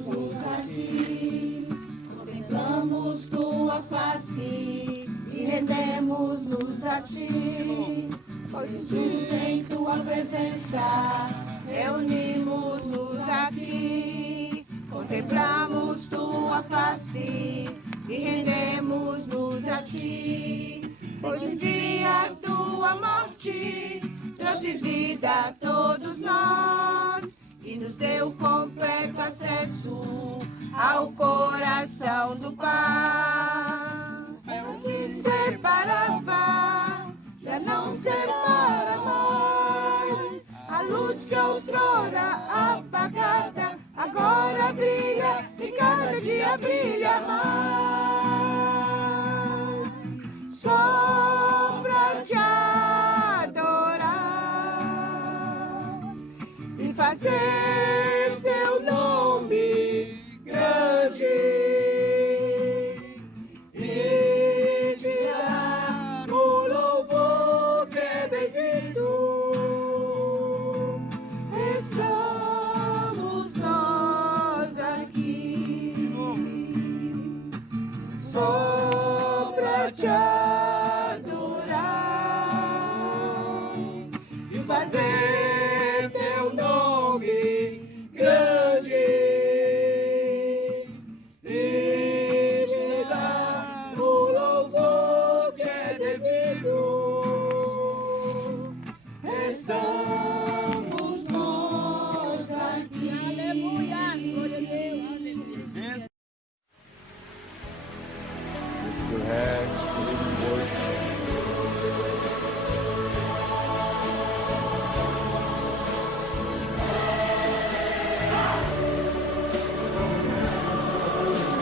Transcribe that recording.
reunimos-nos aqui, contemplamos tua face e rendemos-nos a ti. Pois em tua presença reunimos-nos aqui, contemplamos tua face e rendemos-nos a ti. Pois um dia tua morte trouxe vida a todos nós e nos deu completo acesso ao coração do Pai. O que separava já não separa mais. A luz que outrora apagada agora brilha e cada dia brilha mais.